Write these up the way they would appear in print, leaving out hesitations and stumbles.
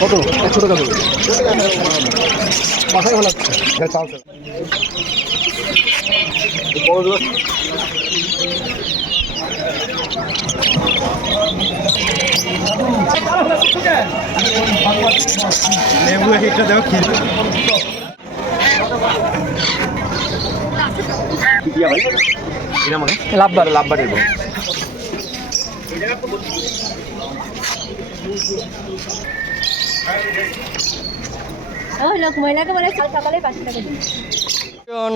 কত 100 টাকা দেবো মাথায় ভালো লাগছে লেবু একটা দেখো খেয়ে লাভবার লাভবারের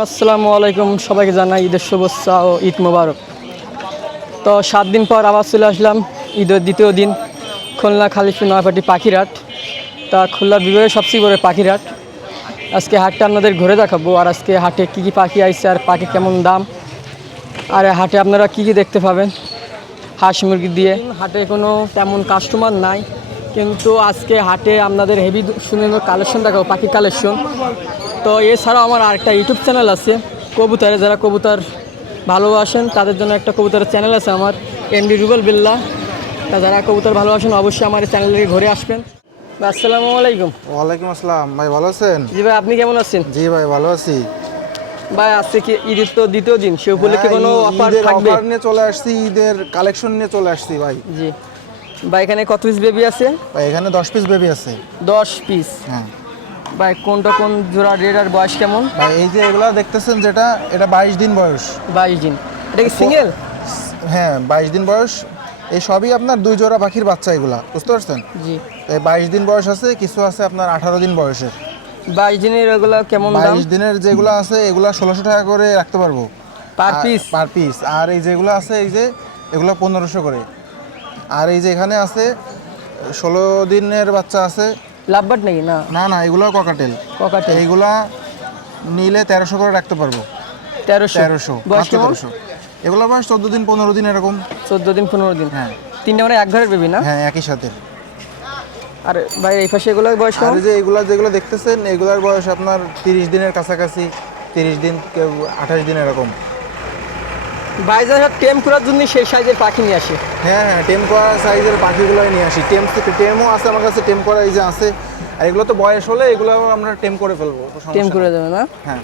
আসসালামু আলাইকুম, সবাইকে জানাই ঈদের শুভেচ্ছা ও ঈদ মোবারক। তো 7 দিন পর আবার চলে আসলাম ঈদের দ্বিতীয় দিন খুলনা খালিশপুর নয়াপাটি পাখিরহাট। তা খুলনার বিভাগের সবচেয়ে বড় পাখিরহাট। আজকে হাটটা আপনাদের ঘুরে দেখাবো, আর আজকে হাটে কী কী পাখি আইছে আর পাখি কেমন দাম, আর হাটে আপনারা কী কী দেখতে পাবেন। হাঁস মুরগি দিয়ে হাটে কোনো তেমন কাস্টমার নাই, কিন্তু আজকে হাটে আপনাদের হেভি সুন্দর কালেকশন দেখাবো, পাখি কালেকশন। তো এছাড়াও আমার আরেকটা ইউটিউব চ্যানেল আছে কবুতরে, যারা কবুতর ভালোবাসেন তাদের জন্য একটা কবুতরের চ্যানেল আছে আমার, এমডি রুবেল বিল্লাহ। তা যারা কবুতর ভালোবাসেন অবশ্যই আমার এই চ্যানেলে ঘুরে আসবেন। আসসালামু আলাইকুম। ওয়ালাইকুম আসসালাম ভাই, ভালো আছেন? জি ভাই, আপনি কেমন আছেন? জি ভাই, ভালো আছি ভাই। আজকে কি ঈদের তো দ্বিতীয় দিন, সে উপলক্ষে কোনো অফার থাকবে? অফার নিয়ে চলে আসছি, ঈদের কালেকশন নিয়ে চলে আসছি ভাই। জি ভাই, এখানে কত পিস বেবি আছে? ভাই এখানে 10 পিস বেবি আছে। 10 পিস? হ্যাঁ ভাই কোনটা কোন জোড়া রেড আর বয়স কেমন? ভাই এই যে এগুলা দেখতেছেন, এটা 22 দিন বয়স। 22 দিন? এটা কি সিঙ্গেল? হ্যাঁ 22 দিন বয়স। এই সবই আপনার 2 জোড়া পাখির বাচ্চা, এগুলা বুঝতে পারছেন? জি। এই 22 দিন বয়স আছে, কিছু আছে আপনার 18 দিন বয়সের। 22 দিনের এগুলো কেমন দাম? 22 দিনের যেগুলো আছে এগুলা 1600 টাকা করে রাখতে পারবো পার পিস? Per piece. আর এই যেগুলো আছে এই যে এগুলো 1500 করে। আর এই যে এখানে আছে 16 দিনের বাচ্চা আছে। লাভবার্ড নাকি? না না না, এগুলো ককাটেল। ককাটেল? এইগুলা নিলে 1300 করে রাখতে পারবো। 1300? বয়স কেমন? 1300। এগুলো বয়স 14 দিন 15 দিন এরকম। 14 দিন 15 দিন? হ্যাঁ। তিনটা মানে এক ঘরের বেবি না? হ্যাঁ একই সাথে। আর ভাই এই পাশে এগুলোর বয়স কেমন? আর যে এগুলা যেগুলো দেখতেছেন এগুলার বয়স আপনার 30 দিনের কাছাকাছি, 30 দিন কেউ 28 দিন এরকম। ভাই যারা টেম করার জন্য সেই সাইজের পাখি নিয়ে আসে? হ্যাঁ হ্যাঁ, টেম করা সাইজের পাখিগুলোই নিয়ে আসি। টেমও আছে আমার কাছে, টেম করা এই যে আছে। আর এগুলো তো বয়স হলে এগুলো আমরা টেম করে ফেলবো। টেম করে দেবে না? হ্যাঁ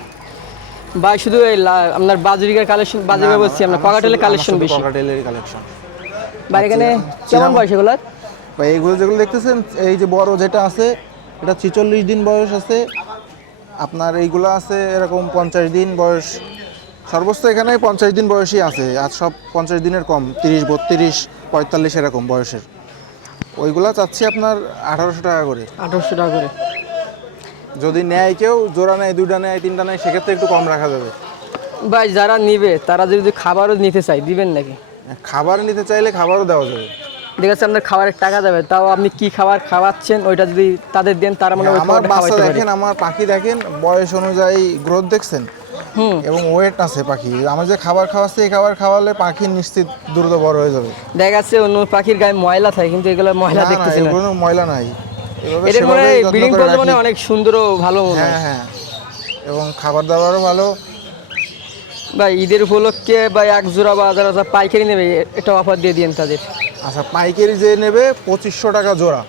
ভাই শুধু এই আপনার বাজরিকার কালেকশন, বাজরিকা বলছি আমরা, ককাটেলের কালেকশন বেশি? ককাটেলের কালেকশন। ভাই এখানে কেমন বয়স এগুলো? ভাই এগুলো যেগুলো দেখতেছেন এই যে বড় যেটা আছে এটা 46 দিন বয়স আছে আপনার। এইগুলো আছে এরকম 50 দিন বয়স। সর্বোচ্চ এখানে 50 দিন বয়সই আছে, আর সব 50 দিনের কম, 30 32 45 এরকম বয়সের। ওইগুলা চাচ্ছি আপনার 1800 টাকা করে। 1800 টাকা করে? যদি নেয় কেউ, জোড়া নেয়, 2টা নেয়, 3টা নেয়, সেক্ষেত্রে একটু কম রাখা যাবে। ভাই যারা নিবে তারা যদি খাবারও নিতে চায় দিবেন নাকি? খাবার নিতে চাইলে খাবারও দেওয়া যাবে। ঠিক আছে, আপনার খাবারের টাকা যাবে, তাও আপনি কি খাবার খাওয়াচ্ছেন ওইটা যদি তাদের দেন তারা মানে আমার বাচ্চা দেখেন, আমার পাখি দেখেন, বয়স অনুযায়ী গ্রোথ দেখছেন এবং ওয়েট আছে পাখি। আমি যে খাবার খাওয়াচ্ছি এই খাবার খাওয়ালে পাখি নিশ্চিত দ্রুত বড় হয়ে যাবে। দেখা যাচ্ছে অন্য পাখির গায়ে ময়লা থাকে, কিন্তু এগুলো ময়লা দেখতেছি না। কোনো ময়লা নাই। এদের মানে ব্রিডিং করলে মানে অনেক সুন্দর ও ভালো। হ্যাঁ হ্যাঁ, এবং খাবার দাবারও ভালো। ভাই ঈদের উপলক্ষে ভাই এক জোড়া বা যারা পাইকারি নেবে এটা অফার দিয়ে দিন তাদের। আচ্ছা, পাইকারি যে নেবে 2500 টাকা জোড়া।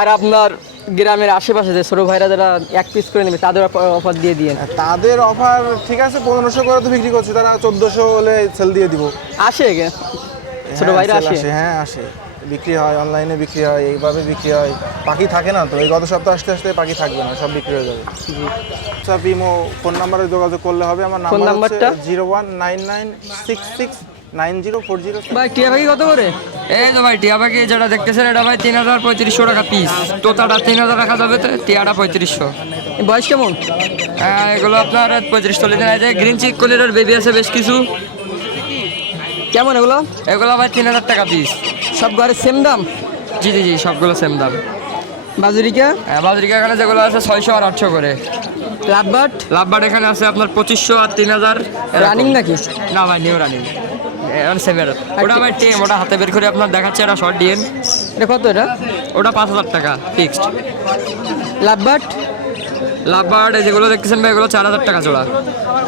আর আপনার গ্রামের আশেপাশে যে ছোট ভাইরা যারা এক পিস করে নেবে তাদের অফার দিয়ে দিন। তাদের অফার ঠিক আছে, 1500 করে তো বিক্রি করছে, তারা 1400 হলে সেল দিয়ে দিব। আসে ছোট ভাইরা? আসে? হ্যাঁ আসে, বিক্রি হয়, অনলাইনে বিক্রি হয়, এইভাবে বিক্রি হয়। পাখি থাকে না তো, এই গত সপ্তাহ আসতে আসতে পাখি থাকবে না, সব বিক্রি হয়ে যাবে। সব ইমো ফোন নাম্বারে যোগাযোগ করলে হবে। আমার নাম্বারটা 0199669040। ভাই টিয়া পাখি কত করে? এই তো ভাই টিয়া পাখি যেটা দেখতেছেন এটা ভাই 3500 টাকা পিস। তোতাটা 3000 রাখা যাবে, তো টিয়াটা 3500। বয়স কেমন? এগুলো আপনার 35-40 দিন আছে। গ্রিন চিক কোয়ালিটির বেবি আছে বেশ কিছু। কেমন এগুলো? এগুলো ভাই 3000 টাকা পিস। সব ঘরে সেম দাম? জি জি জি, সবগুলো সেম দাম। বাজরিকা? বাজরিকা এখানে যেগুলো আছে 600 আর 800 করে। লাভবার্ড? লাভবার্ড এখানে আছে আপনার 2500 আর 3000। রানিং নাকি? না ভাই, নিউ রানিং। ওটা ভাই টেম, ওটা হাতে বের করে আপনার দেখাচ্ছে, এটা শর্ট ডিএন। এটা কত? এটা ওটা 5000 টাকা ফিক্সড। লাভবার্ড? লাভবার্ড যেগুলো দেখতেছেন ভাই এগুলো 4000 টাকা জোড়া।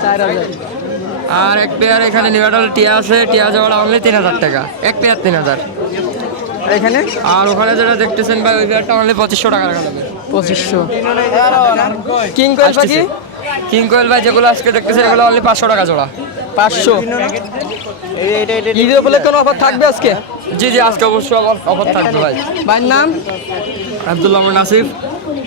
4000? আর এক পেয়ার এখানে নিউ অ্যাডাল্ট টিয়া আছে, টিয়া জোড়া অনলি 3000 টাকা, এক পেয়ার 3000। আর এখানে আর ওখানে যেটা দেখতেছেন ভাই ওই পেয়ারটা অনলি 2500 টাকা রাখা যাবে। 2500। কিং কোয়েল পাখি কিং কোয়েল ভাই যেগুলো আজকে দেখতেছেন এগুলো অনলি 500 টাকা জোড়া। 500। ঈদ উপলক্ষে কোনো অফার থাকবে আজকে? জি জি, আজকে অবশ্যই অফার থাকবে ভাই। ভাইয়ের নাম? আব্দুল্লাহ নাসিফ।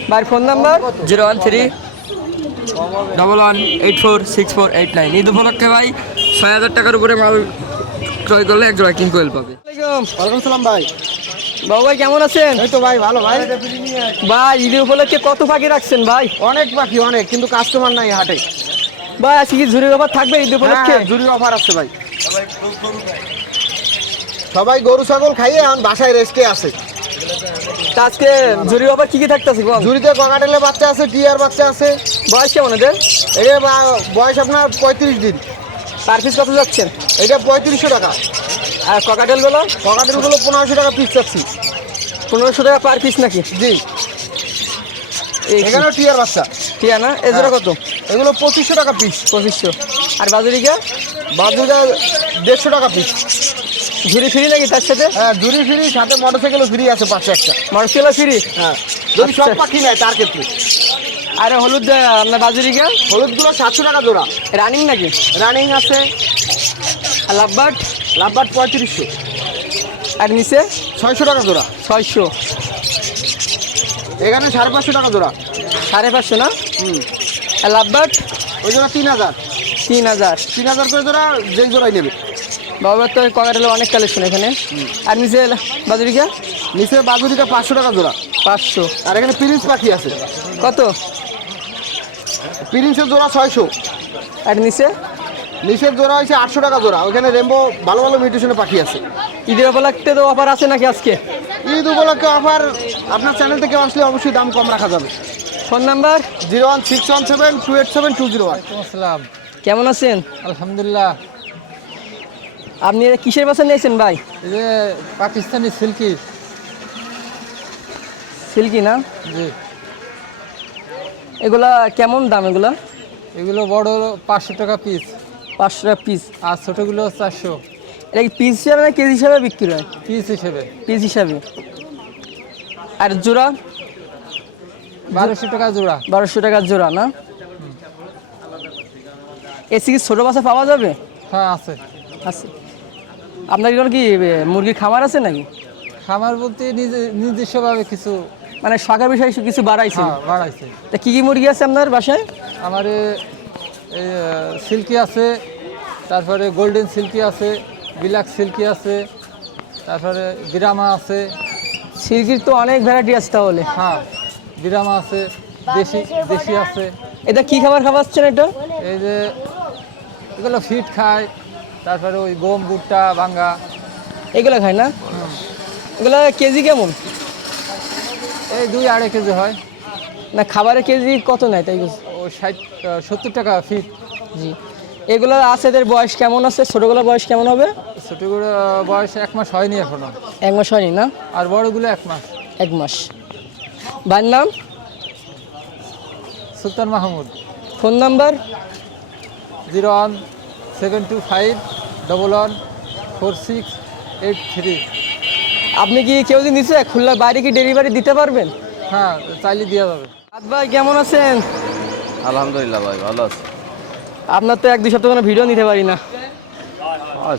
ভাইয়ের ফোন নাম্বার? 01311846489। ঈদ উপলক্ষে ভাই 6000 টাকার উপরে মাল ক্রয় করলে এক জোড়া কিং কোয়েল পাবে। ওয়ালাইকুম সালাম ভাই। বাবু ভাই কেমন আছেন? এই তো ভাই ভালো ভাই। ভাই ঈদ উপলক্ষে কত পাখি রাখছেন ভাই? অনেক পাখি অনেক, কিন্তু কাস্টমার নাই হাটে। ভাই আজকে কি ঝুড়ির অফার থাকবে ঈদ উপলক্ষে? জুরি অফার আছে ভাই। সবাই গরু ছাগল খাইয়ে এখন বাসায় রেস্টে আছে। তা আজকে ঝুড়ির অফার কি কি থাকতেছে বল? জুরিতে ককাটেলের বাচ্চা আছে, টিয়ার বাচ্চা আছে। বয়স কেমন এদের? এটা বয়স আপনার 35 দিন। পার পিস কত যাচ্ছেন? এটা 3500 টাকা। আর ককাটেল গুলো? ককাটেলগুলো 1500 টাকা পিস চাচ্ছি। 1500 টাকা পার পিস নাকি? জি। এখানেও টিয়ার বাচ্চা। ঠিক আছে না? এজোড়া কত? এগুলো 2500 টাকা পিস। 2500। আর বাজুরিকা? বাজুটা 150 টাকা পিস। ঝুড়ি ফ্রি নাকি তার সাথে? হ্যাঁ, জুরি ফ্রি, সাথে মোটরসাইকেলও ফ্রি আছে পাশে একটা। মার্কেলা ফ্রি? হ্যাঁ, যদি সব আচ্ছা। পাখি নেয় তার ক্ষেত্রে। আর হলুদ আপনার বাজুরিকা? হলুদগুলো 700 টাকা জোড়া। রানিং নাকি? রানিং আছে। আর লাভবার্ড? লাভবার্ড 3500। আর নিচে? 600 টাকা জোড়া। 600। এখানে 550 টাকা জোড়া। 550 না? আর লাভবার্ড? ওই জোড়া 3000। 3000। 3000 করে জোড়া, যেই জোড়াই নেবে। বাবার তো ককাটেলে অনেক কালেকশন এখানে। আর নিচে বাজুরিকা? নিচে বাজুরিটা 500 টাকা জোড়া। 500। আর এখানে প্রিন্স পাখি আছে। কত? প্রিন্সের জোড়া 600। আর নিচে? নিচের জোড়া হয়েছে 800 টাকা জোড়া। ওখানে রেমবো ভালো ভালো মিউটেশনের পাখি আছে। ঈদের উপলক্ষে তো অফার আছে নাকি আজকে? ঈদ উপলক্ষে অফার আপনার চ্যানেল থেকে আসলে অবশ্যই দাম কম রাখা যাবে। Phone number? 01617287201। আসসালাম। কেমন আছেন? আলহামদুলিল্লাহ। আপনি এটা কিসের বাসা নিয়েছেন ভাই? এই যে পাকিস্তানি সিল্কি। সিল্কি না? জি। এগুলা কেমন দাম এগুলা? এগুলো বড় 500 টাকা পিস, 500 টাকা পিস। আর ছোটোগুলো 400 এটা কি পিস হিসাবে না কেজি হিসাবে বিক্রি হয়? পিস হিসেবে। পিস হিসাবে। আর জোড়া? 1200 টাকা জোড়া। 1200 টাকা জোড়া না? এসি কি ছোটো বাসা পাওয়া যাবে? হ্যাঁ আছে। আছে। আপনার কি কোনো কি মুরগির খামার আছে নাকি? খামার বলতে নিজস্বভাবে কিছু মানে শখের বিষয়ে কিছু বাড়াইছে? বাড়াইছে। তা কী কী মুরগি আছে আপনার বাসায়? আমার এই সিল্কি আছে, তারপরে গোল্ডেন সিল্কি আছে, বিলাক সিল্কি আছে, তারপরে বিরামা আছে। সিল্কির তো অনেক ভ্যারাইটি আছে তাহলে। হ্যাঁ, বিরামা আছে, দেশি দেশি আছে। এটা কি খাবার খাওয়াচ্ছেন এটা? এই যে এগুলো ফিট খায়, তারপরে ওই গম ভুট্টা ভাঙ্গা। এগুলো খায় না? এগুলো কেজি কেমন? এই 2-2.5 কেজি হয়। না খাবারের কেজি কত নেয় তাই বলছি। ও 60-70 টাকা ফিট। জি। এগুলো আছে, এদের বয়স কেমন আছে? ছোটোগুলোর বয়স কেমন হবে? ছোটোগুলো বয়স 1 মাস হয়নি এখনো। 1 মাস হয়নি না? আর বড়গুলো 1 মাস। 1 মাস। ভাইয়ের নাম? সুলতান মাহমুদ। Phone number? 01725114683। আপনি কি কেউ দিন দিচ্ছে খুলনার বাইরে কি ডেলিভারি দিতে পারবেন? হ্যাঁ, চাইলে দেওয়া যাবে। ভাই কেমন আছেন? আলহামদুলিল্লাহ ভাই ভালো আছে। আপনার তো 1-2 সপ্তাহ কোনো ভিডিও নিতে পারি না।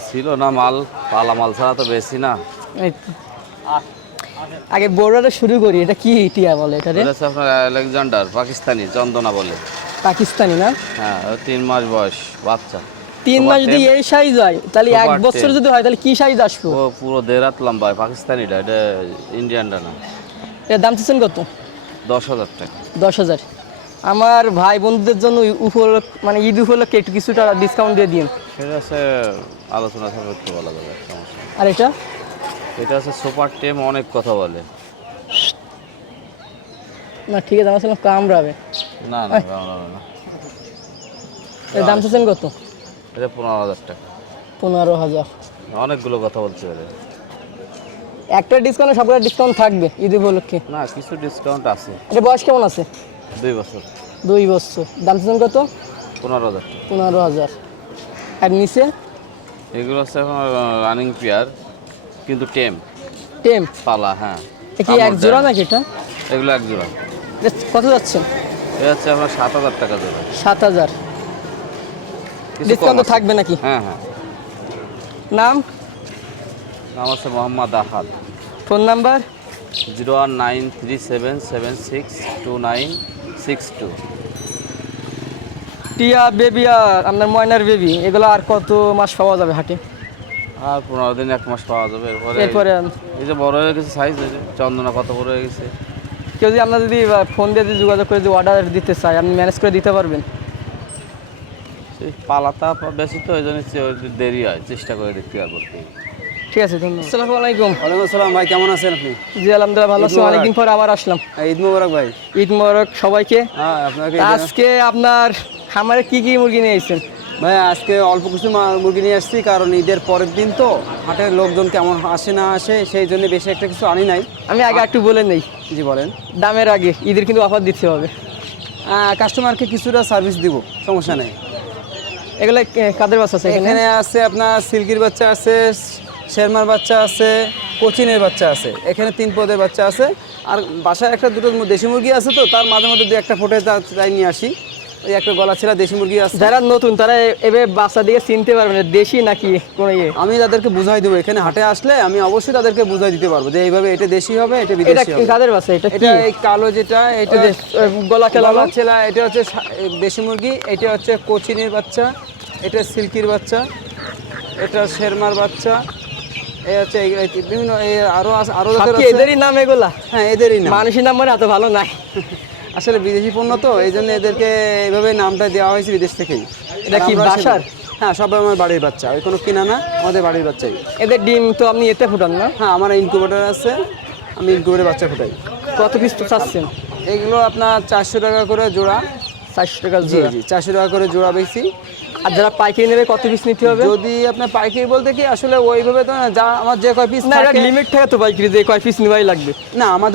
ছিল না মাল, পালা মাল ছাড়া তো বেশি না। এই তো। আগে বড়টা শুরু করি, এটা কি টিয়া বলে এটা রে? এটা হচ্ছে আপনার আলেকজান্ডার, পাকিস্তানি চন্দনা বলে। পাকিস্তানি না? হ্যাঁ, ও 3 মাস বয়স বাচ্চা। 3 মাস যদি এই সাইজ হয় তাহলে Super 1 বছর 10 যদি হয় তাহলে কি সাইজ আসবে? ও পুরো দেড় হাত লম্বা, পাকিস্তানিটা, এটা ইন্ডিয়ানটা না। এর দাম চাচ্ছেন কত? 10,000 টাকা। 10,000। আমার ভাই বন্ধুদের জন্য মানে ঈদ উপলক্ষে একটু কিছুটা ডিসকাউন্ট দিয়ে দিন। সেটা হচ্ছে আলোচনা সাপেক্ষে বলা যাবে, সমস্যা নেই। আর এটা? এটা হচ্ছে সুপার টেম, অনেক কথা বলে। না ঠিক আছে, আমার সঙ্গে কামড়াবে। না না না না, এর দাম চাচ্ছেন কত? এটা 15,000 টাকা। 15,000। অনেকগুলো কথা বলতে পারে। একটা ডিসকাউন্ট সবগুলো ডিসকাউন্ট থাকবে ঈদ উপলক্ষে? না, কিছু ডিসকাউন্ট আছে। এটা বয়স কেমন আছে? 2 বছর। 2 বছর। দাম চাচ্ছেন কত? 15,000 টাকা। 15,000। আর নিচে? এগুলো হচ্ছে এখন রানিং পেয়ার, কিন্তু টেম। টেম্প পালা, হ্যাঁ। এ কি এক জোড়া নাকি এটা? এগুলো এক জোড়া। কত যাচ্ছে? এটা হচ্ছে আপনার 7,000 টাকা জোড়া। 7,000। কিছু ডিসকাউন্ট কম তো আছে। থাকবে নাকি? হ্যাঁ হ্যাঁ। নাম? নাম হচ্ছে মোহাম্মদ আহাদ। Phone number? 01937762962। টিয়া বেবি আর আপনার ময়নার বেবি এগুলো আর কত মাস পাওয়া যাবে হাটে? আর 15 দিন 1 মাস পাওয়া যাবে। এরপরে এই যে বড় হয়ে গেছে সাইজ, হয়েছে চন্দনা কত বড় হয়ে গেছে। কেউ যদি আপনার যদি ফোন দিয়ে যদি যোগাযোগ করে যদি অর্ডার দিতে চায় আপনি ম্যানেজ করে দিতে পারবেন? সেই পালাটা বেশি তো, ওই জন্য দেরি হয়, চেষ্টা করে দেখতে পারবো। ঠিক আছে, ধন্যবাদ। আসসালামু আলাইকুম। ওয়ালাইকুম আসসালাম ভাই, কেমন আছেন আপনি? জি আলহামদুলিল্লাহ ভালো আছি। ঈদ মোবারক। অনেকদিন পর আবার আসলাম। ঈদ মোবারক ভাই। ঈদ মোবারক সবাইকে। হ্যাঁ আপনাকে তা আজকে আপনার খামারে কি কি মুরগি নিয়ে এসেছেন? ভাই আজকে অল্প কিছু মুরগি নিয়ে আসছি, কারণ ঈদের পরের দিন তো হাটের লোকজন কেমন আসে না আসে, সেই জন্য বেশি একটা কিছু আনি নাই। আমি আগে একটু বলে নেই জি বলেন। দামের আগে, ঈদের কিন্তু অফার দিতে হবে। কাস্টমারকে কিছুটা সার্ভিস দিব, সমস্যা নেই। এগুলো কাদের বাচ্চা আছে এখানে? এখানে আছে আপনার সিল্কির বাচ্চা আছে, শেরমার বাচ্চা আছে, কোচিনের বাচ্চা আছে, এখানে 3 পদের বাচ্চা আছে। আর বাসায় একটা দুটো দেশি মুরগি আছে, তো তার মাঝে মধ্যে 2-1টা ফুটে তাই নিয়ে আসি। ওই একটা গলা ছেঁড়া দেশি মুরগি আছে। যারা নতুন তারা এভাবে বাচ্চা দিয়ে চিনতে পারবে না দেশি নাকি কোনো ইয়ে। আমি তাদেরকে বুঝাই দেবো, এখানে হাটে আসলে আমি অবশ্যই তাদেরকে বুঝাই দিতে পারবো যে এইভাবে এটা দেশি হবে, এটা এটা বিদেশি হবে। কাদের বাচ্চা? এটা কি এটা এই কালো যেটা, এটা ওই যে, গলা খেলা গলা ছেলা, এটা হচ্ছে দেশি মুরগি, এটা হচ্ছে কোচিনির বাচ্চা, এটা সিল্কির বাচ্চা, এটা শেরমার বাচ্চা, এই হচ্ছে বিভিন্ন আরো সব কি এদেরই নাম এগুলা? হ্যাঁ এদেরই নাম। মানুষের নাম মানে এত ভালো নাই। আসলে বিদেশি পণ্য তো, এই জন্য এদেরকে এইভাবে নামটা দেওয়া হয়েছে বিদেশ থেকেই। এটা কি আর আমরা বাসার? হ্যাঁ সবাই আমার বাড়ির বাচ্চা, ওই কোনো কিনা না, আমাদের বাড়ির বাচ্চাই। এদের ডিম তো আপনি এতে ফুটান না? হ্যাঁ আমার ইনকিউবেটর আছে, আমি ইনকিউবেটরে বাচ্চা ফুটাই। কত পিস তো চাচ্ছেন? এগুলো আপনার 400 টাকা করে জোড়া। 400 টাকা জি জোড়া। জি 400 টাকা করে জোড়া বেশি। আর যারা পাইকারি নেবে কত পিস নিতে হবে? যদি আপনার পাইকারি বলতে কি আসলে ওইভাবে তো না, যা আমার যে কয় পিস না এটা থাকে লিমিট থাকে তো পাইকারি যে কয় পিস নিবাই লাগবে। না, আমার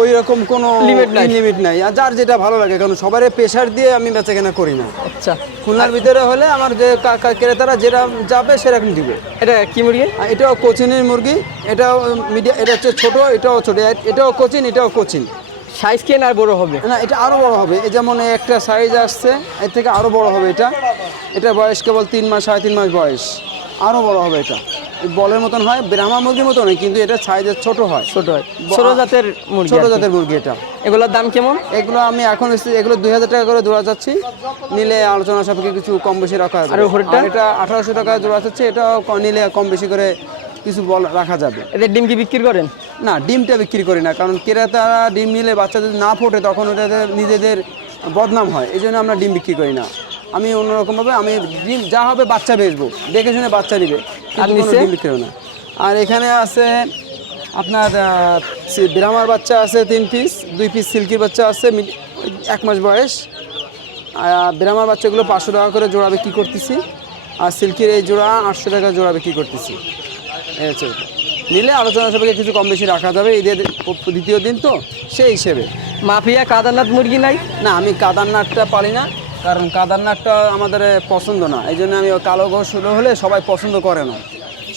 ওই রকম কোনো Limit নাই। লিমিট নাই। আর যার যেটা ভালো লাগে, কারণ সবারই প্রেশার দিয়ে আমি বেচাকেনা করি না। আচ্ছা, খুলনার ভিতরে হলে আমার যে ক্রেতারা যেটা যাবে সেরকম দিব। এটা কি মুরগি? আর এটাও কোচিনের মুরগি, এটাও মিডিয়াম, এটা হচ্ছে ছোট, এটাও ছোট, এটাও কোচিন, এটাও কোচিন। সাইজ কেন আর বড় হবে? না এটা আরও বড় হবে, এই যেমন একটা সাইজ আসছে, এর থেকে আরও বড় হবে এটা। এটা বয়স কেবল 3 মাস, 3.5 মাস বয়স, আরও বড় হবে এটা। এই বলের মতন হয়, ব্রাহ্মা মুরগির মতো নয়, কিন্তু এটা সাইজের ছোট হয়। ছোট হয়, ছোট জাতের মুরগি। ছোট আর কি। জাতের মুরগি এটা। এগুলোর দাম কেমন? এগুলো আমি এখন এগুলো 2000 টাকা করে জোড়া যাচ্ছি, নিলে আলোচনা সাপেক্ষে কিছু কম বেশি রাখা যাবে। আর উপরেরটা? আর এটা 1800 টাকা জোড়া যাচ্ছে, এটাও নিলে কম বেশি করে কিছু রাখা যাবে। এদের ডিম কি বিক্রি করেন? না, ডিমটা বিক্রি করি না, কারণ ক্রেতারা ডিম নিলে বাচ্চা যদি না ফোটে তখন ওটাদের নিজেদের বদনাম হয়, এই জন্য আমরা ডিম বিক্রি করি না। আমি অন্যরকমভাবে আমি ডিম যা হবে বাচ্চা বেচবো, দেখে শুনে বাচ্চা নিবে, কিন্তু কোনো নিচে? ডিম বিক্রি করি না। আর এখানে আছে আপনার ব্রাহ্মার বাচ্চা আছে 3 পিস, 2 পিস সিল্কির বাচ্চা আছে 1 মাস বয়স। আর ব্রাহ্মার বাচ্চাগুলো 500 টাকা করে জোড়া বিক্রি করতেছি, আর সিল্কির এই জোড়া 800 টাকা জোড়া বিক্রি করতেছি। এই হচ্ছে ওটা। নিলে আলোচনা সাপেক্ষে কিছু কম বেশি রাখা যাবে, ঈদের দ্বিতীয় দিন তো সেই হিসেবে। মাফিয়া কাদারনাথ মুরগি নাই? না, আমি কাদারনাথটা পালি না, কারণ কাদারনাথটা আমাদের পছন্দ না, এই জন্য আমি কালো ঘোষ হলে সবাই পছন্দ করে না,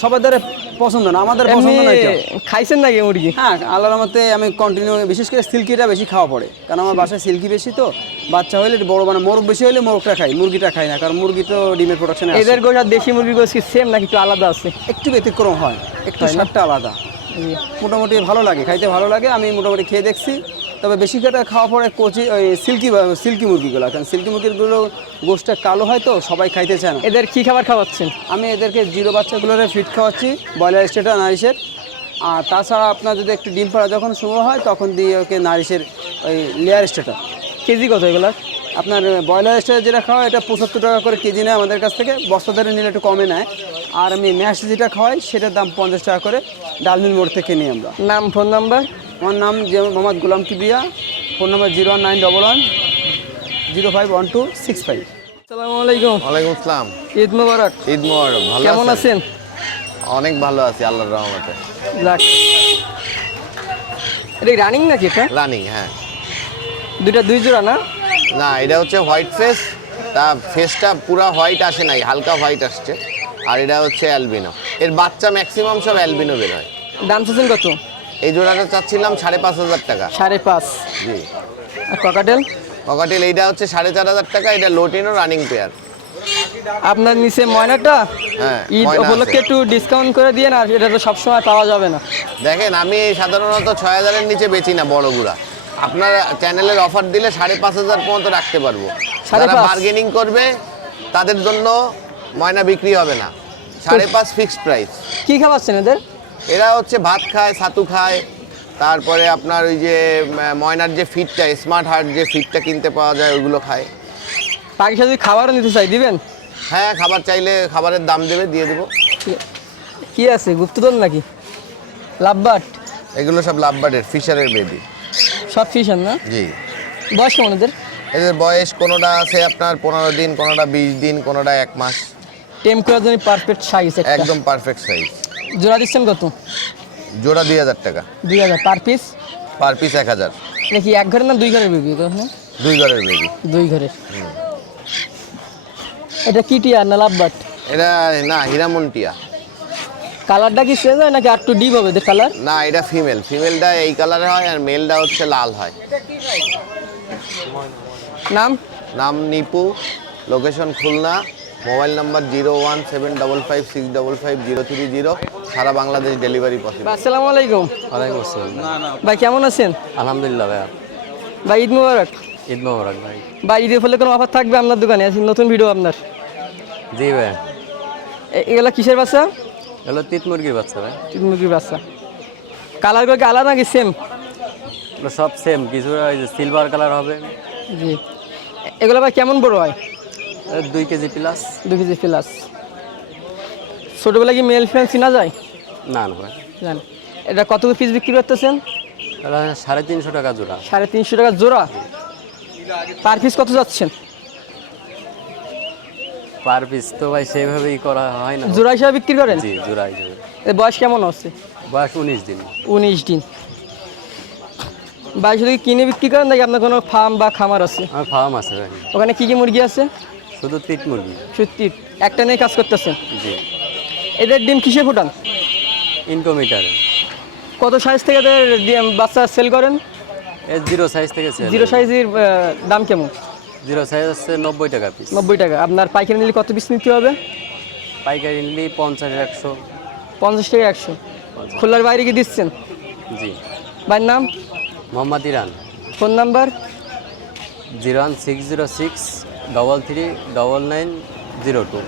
সবার দ্বারা পছন্দ না, আমাদের পছন্দ না এটা। খাইছেন নাকি মুরগি? হ্যাঁ আল্লাহর মতে আমি কন্টিনিউ, বিশেষ করে সিল্কিটা বেশি খাওয়া পড়ে, কারণ আমার বাসায় সিল্কি বেশি তো, বাচ্চা হলে বড় মানে মোরগ বেশি হলে মোরগটা খাই, মুরগিটা খাই না, কারণ মুরগি তো ডিমের প্রোডাকশনে এদের গোছ আর দেশি মুরগির গোছ কি সেম নাকি একটু আলাদা আছে? একটু ব্যতিক্রম হয়, একটু স্বাদটা আলাদা। মোটামুটি ভালো লাগে, খাইতে ভালো লাগে, আমি মোটামুটি খেয়ে দেখছি। তবে বেশি করে খাওয়া পড়ে ওই সিল্কি মুরগিগুলো, কারণ সিল্কি মুরগিগুলো গোশটা কালো হয় তো সবাই খাইতে চায় না। এদের কি খাবার খাওয়াচ্ছেন? আমি এদেরকে জিরো বাচ্চাগুলোর ফিট খাওয়াচ্ছি, ব্রয়লার স্টেটা নারিশের। আর তাছাড়া আপনার যদি একটু ডিম পাড়া যখন শুরু হয় তখন দিয়ে ওকে নারিশের ওই লেয়ার স্টেটা। কেজি কত এগুলা? আপনার ব্রয়লার স্টেটা যেটা খাওয়া এটা 75 টাকা করে কেজি নেয় আমাদের কাছ থেকে, বস্তা ধরে নিলে একটু কমে নেয়। আর আমি ম্যাশ যেটা খাওয়াই সেটার দাম 50 টাকা করে ডালমিল মোড় থেকে নিই আমরা। নাম ফোন নাম্বার? আমার নাম মোহাম্মদ গোলাম কিবরিয়া, ফোন নাম্বার 01911051265। আসসালামু আলাইকুম। ওয়ালাইকুম আসসালাম। ঈদ মোবারক। ঈদ মোবারক। ভালো কেমন আছেন? অনেক ভালো আছি আল্লাহর রহমতে। যাক, এটা রানিং নাকি? এটা রানিং, হ্যাঁ। দুই জোড়া না? না, এটা হচ্ছে হোয়াইট ফেস, তা ফেসটা পুরা হোয়াইট আসে নাই, হালকা হোয়াইট আসছে। আর এটা হচ্ছে অ্যালবিনো, এর বাচ্চা ম্যাক্সিমাম সব অ্যালবিনো বের হয়। দাম চাচ্ছেন কত? এই জোড়াটা চাচ্ছিলাম 5,500 টাকা। 5.5। জি। আর ককাটেল? ককাটেল এইটা হচ্ছে 4,500 টাকা, এটা লোটিনো রানিং পেয়ার। আপনার নিচে ময়নাটা হ্যাঁ, ঈদ ময়না উপলক্ষে আছে। একটু ডিসকাউন্ট করে দিয়ে না, এটা তো সবসময় পাওয়া যাবে না। দেখেন আমি সাধারণত 6,000-এর নিচে বেচি না বড়গুলা। আপনার চ্যানেলের অফার দিলে 5,500 পর্যন্ত রাখতে পারবো। যারা 5,500? বার্গেনিং করবে তাদের জন্য ময়না বিক্রি হবে না। 5,500 ফিক্সড প্রাইস। কি খাওয়াচ্ছেন এদের? এরা হচ্ছে ভাত খায়, ছাতু খায়, তারপরে আপনার ওই যে ময়নার যে ফিডটা, স্মার্ট হার্ট যে ফিডটা কিনতে পাওয়া যায় ওইগুলো খায়। পাখির সাথে খাবারও নিতে চাই, দিবেন? হ্যাঁ, খাবার চাইলে খাবারের দাম দেবে, দিয়ে দেবো। কি আছে, গুপ্তধন নাকি? লাভবার্ড? এগুলো সব লাভবার্ডের, ফিশারের বেবি। সব ফিশার না? জি। বয়স কেমন এদের? এদের বয়স কোনোটা আছে আপনার 15 দিন, কোনোটা 20 দিন, কোনোটা 1 মাস। টেম করার জন্য পারফেক্ট সাইজ একটা। একদম পারফেক্ট সাইজ। জোড়া দিচ্ছেন কত? জোড়া 2,000 টাকা। 2,000 পার পিস? Per piece 1,000। নাকি এক ঘরের না দুই ঘরের বেবি? ওখানে 2 ঘরের বেবি। দুই ঘরের। এটা কি টিয়ার না লাভবার্ড? এটা না, হীরামন টিয়া। কালারটা কি চেঞ্জ হয় নাকি আর একটু ডিপ হবে এদের কালার? না, এটা ফিমেল। ফিমেলটা এই কালারে হয় আর মেলটা হচ্ছে লাল হয়। নাম? নাম Nipu, location Khulna, mobile number 0175556555030। সারা বাংলাদেশ ডেলিভারি পসিবল। আসসালামু আলাইকুম। ওয়ালাইকুম আসসালাম। ভাই কেমন আছেন? আলহামদুলিল্লাহ ভাইয়া। ভাই ঈদ মুবারক। ঈদ মোবারক ভাই। ভাই ঈদের ফলে কোনো অফার থাকবে আপনার দোকানে? আজকে নতুন ভিডিও আপনার। জি ভাই, এগুলো কিসের বাচ্চা? এগুলো তিত মুরগির বাচ্চা ভাই। তিন মুরগির বাচ্চা। কালারগুলো কি আলাদা নাকি সেম? এগুলো সব সেম, কিছু ওই যে সিলভার কালার হবে। জি। এগুলো ভাই কেমন বড় হয়? 2 কেজি প্লাস। 2 KG plus. ছোটোবেলা কি মেল ফ্যান চিনা যায়? না না ভাই, জান। এটা কত পিস বিক্রি করতেছেন? এগুলো 350 টাকা জোড়া। 350 টাকা জোড়া। পার পিস কত যাচ্ছেন? পার পিস তো ভাই সেইভাবেই করা হয় না। জোড়া হিসাবে বিক্রি করেন? জি, জোড়া হিসেবে। এর বয়স কেমন আছে? বয়স 19 দিন। 19 দিন। ভাই শুধু কি কিনে বিক্রি করেন নাকি আপনার কোনো ফার্ম বা খামার আছে? আমার ফার্ম আছে ভাই, ওখানে কি কি মুরগি আছে? শুধু তিত মুরগি। সত্যি একটা নিয়ে কাজ করতেছেন? জি। এদের ডিম কিসে ফোটান? ইনকোমিটারে। কত সাইজ থেকে এদের বাচ্চা সেল করেন? এর 0 সাইজ থেকে সেল। জিরো সাইজের দাম কেমন? 0 সাইজ আছে 90 টাকা পিস। 90 টাকা। আপনার পাইকারি নিলে কত পিস নিতে হবে? পাইকারি নিলে 50 100। 50 টাকা 100। খুলনার বাইরে কি দিচ্ছেন? জি। ভাইয়ের নাম? মোহাম্মদ ইরান। Phone number? 01606 339902।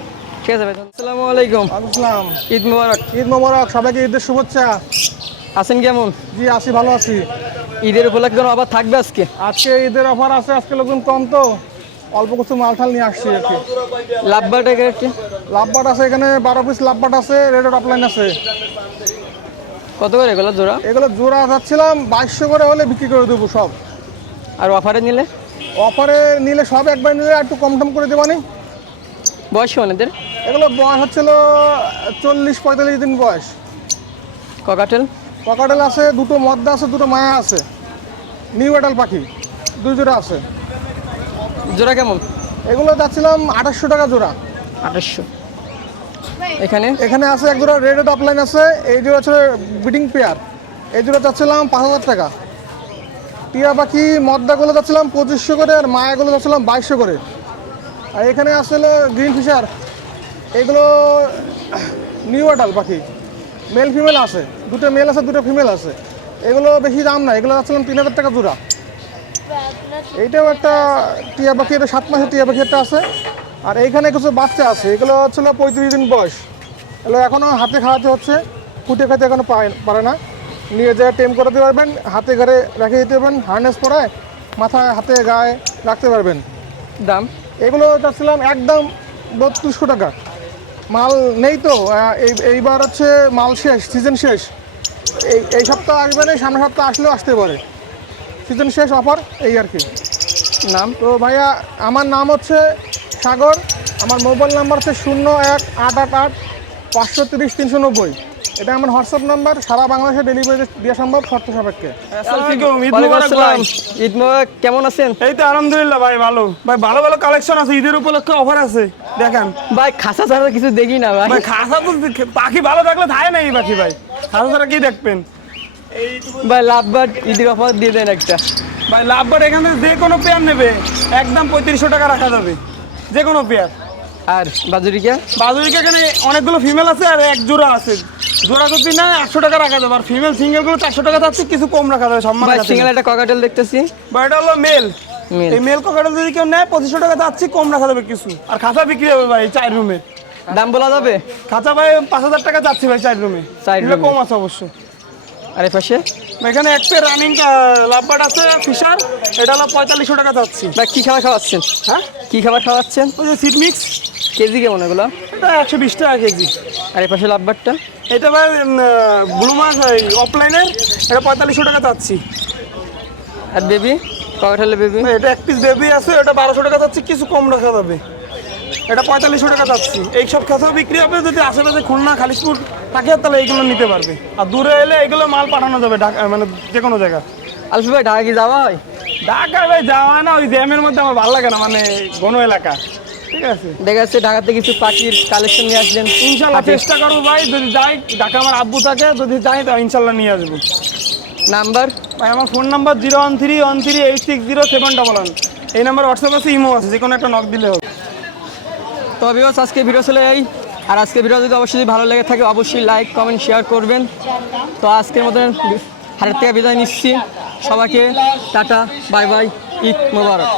ঠিক আছে ভাই। আসসালামু আলাইকুম। আসসালাম। ঈদ মুবারক। ঈদ মোবারক, সবাইকে ঈদের শুভেচ্ছা। আছেন কেমন? জি আছি, ভালো আছি। ঈদের উপলক্ষে কোনো অফার থাকবে আজকে? আজকে ঈদের অফার আছে, আজকে লোকজন কম তো অল্প কিছু মালঠাল নিয়ে আসছি আর কি। লাভবার্ড একটি লাভবাট আছে এখানে 12 পিস লাভবাট আছে, রেড অফলাইন আছে। কত করে এগুলো জোড়া? এগুলো জোড়া যাচ্ছিলাম 2200 করে হলে বিক্রি করে দেবো সব। আর অফারে নিলে? অফারে নিলে সব একবার নিলে একটু কম টম করে দেবানি। বয়স কেমন এদের? এগুলো বয়স হচ্ছিল 40-45 দিন বয়স। ককাটেল? ককাটেল আছে, দুটো মদ্দা আছে, দুটো মায়া আছে। নিউ এডাল পাখি 2 জোড়া আছে। জোড়া কেমন? এগুলো যাচ্ছিলাম 2800 টাকা জোড়া। 2800। এখানে এখানে আছে এক জোড়া রেড অফলাইন আছে, এই জোড়া হচ্ছে ব্রিডিং পেয়ার। এই জোড়া যাচ্ছিলাম 5000 টাকা। টিয়া পাখি মদ্দাগুলো যাচ্ছিলাম 2500 করে, আর মায়াগুলো যাচ্ছিলাম 2200 করে। আর এখানে আসলে গ্রিন ফিশার, এগুলো নিউ এডাল পাখি, মেল ফিমেল আছে, দুটো মেল আছে, দুটো ফিমেল আছে। এগুলো বেশি দাম না, এগুলো যাচ্ছিলাম 3000 টাকা জোড়া। এইটাও একটা টিয়া পাখি, এটা 7 মাসের টিয়া পাখি একটা আছে। আর এইখানে কিছু বাচ্চা আছে, এগুলো হচ্ছিল 35 দিন বয়স। এগুলো এখনও হাতে খাওয়াতে হচ্ছে, ফুটে খাইতে এখনও পারে না। নিয়ে যেয়ে টেম করাতে পারবেন, হাতে ঘরে রেখে দিতে পারবেন, হার্নেস পরায় মাথায় হাতে গায়ে রাখতে পারবেন। দাম? এগুলো চাচ্ছিলাম একদম 3200 টাকা। মাল নেই তো, এইবার হচ্ছে মাল শেষ, সিজন শেষ। এই সপ্তাহ আসবে না, সামনের সপ্তাহ আসলেও আসতে পারে। সিজন শেষ অফার এই আর কি। নাম? তো ভাইয়া আমার নাম হচ্ছে সাগর, আমার মোবাইল নাম্বার হচ্ছে 01888 530 390। এটা আমার হোয়াটসঅ্যাপ নাম্বার, সারা বাংলাদেশে ডেলিভারি দেওয়া সম্ভব শর্ত সাপেক্ষে। ওয়ালাইকুম আসসালাম। ঈদ মুবারক। কেমন আছেন? এই তো আলহামদুলিল্লাহ ভাই, ভালো ভাই, ভালো ভালো কালেকশন আছে, ঈদের উপলক্ষে অফার আছে দেখেন ভাই খাসা ছাড়া কিছু দেখি না ভাই। ভাই। খাসা তো পাখি ভালো থাকলে থাকে না, এই পাখি ভাই, খাসা ছাড়া কি দেখবেন। ভাই লাভবাট ঈদের অফার দিয়ে দেন একটা। ভাই লাভবার এখানে যে কোনো পেয়ার নেবে একদম 3500 টাকা রাখা যাবে, যে কোনো পেয়ার। আর বাজুরিকা? বাজুরিকা এখানে অনেকগুলো ফিমেল আছে আর এক জোড়া আছে, জোড়া যদি না 800 টাকা রাখা যাবে, আর ফিমেল সিঙ্গেলগুলো 400 টাকা যাচ্ছে, কিছু কম রাখা যাবে সম্মান। ভাই সিঙ্গেল একটা ককাটেল দেখতেছি। বা এটা হলো মেল, মেল। এই মেল ককাটেল যদি কেউ নেয় 2500 টাকা যাচ্ছে, কম রাখা যাবে কিছু। আর খাঁচা বিক্রি হবে ভাই 4 রুমে, দাম বলা যাবে? খাঁচা ভাই 5000 টাকা যাচ্ছে ভাই 4 রুমে, 4 এগুলো রুমে। কম আছে অবশ্য। আর এই পাশে এখানে একটা রানিং লাভবার্ড আছে ফিশার, এটা হলো 4500 টাকা যাচ্ছে। ভাই কি খাবার খাওয়াচ্ছেন? হ্যাঁ, কি খাবার খাওয়াচ্ছেন? ওই যে সিড মিক্স, কেজি কেমন এগুলো? এটা 120 টাকা কেজি। আর এই পাশে লাভবারটা? এটা ভাই ব্লু মাছ অফলাইনের, এটা 4500 টাকা যাচ্ছি। আর বেবি ককাটেলের বেবি? এটা এক পিস বেবি আছে, এটা 1200 টাকা যাচ্ছে, কিছু কম রাখা যাবে, এটা 4500 টাকা যাচ্ছি। এই সব খাঁচাও বিক্রি হবে, যদি আশেপাশে খুলনা খালিশপুর থাকে তাহলে এইগুলো নিতে পারবে, আর দূরে এলে এগুলো মাল পাঠানো যাবে ঢাকা, মানে যে কোনো জায়গা। আলফি ভাই ঢাকা কি যাওয়া হয়? ঢাকায় ভাই যাওয়া হয় না, ওই জ্যামের মধ্যে আমার ভালো লাগে না, মানে ঘন এলাকা। ঠিক আছে, দেখা যাচ্ছে ঢাকাতে কিছু পাখির কালেকশন নিয়ে আসলেন। ইনশাল্লাহ চেষ্টা করবো ভাই, যদি যাই ঢাকা আমার আব্বু থাকে, যদি যাই তো ইনশাল্লাহ নিয়ে আসবো। নাম্বার? ভাই আমার ফোন নাম্বার 01313860711, এই নাম্বার হোয়াটসঅ্যাপ আছে, ইমো আছে, যে কোনো একটা নক দিলে হবে। তো ভিউয়ার্স আজকে ভিডিও চলে এই, আর আজকে ভিডিও যদি অবশ্যই ভালো লেগে থাকে অবশ্যই লাইক কমেন্ট শেয়ার করবেন। তো আজকের মতন হাটের থেকে বিদায় নিচ্ছি, সবাইকে টাটা বাই বাই, ঈদ মোবারক।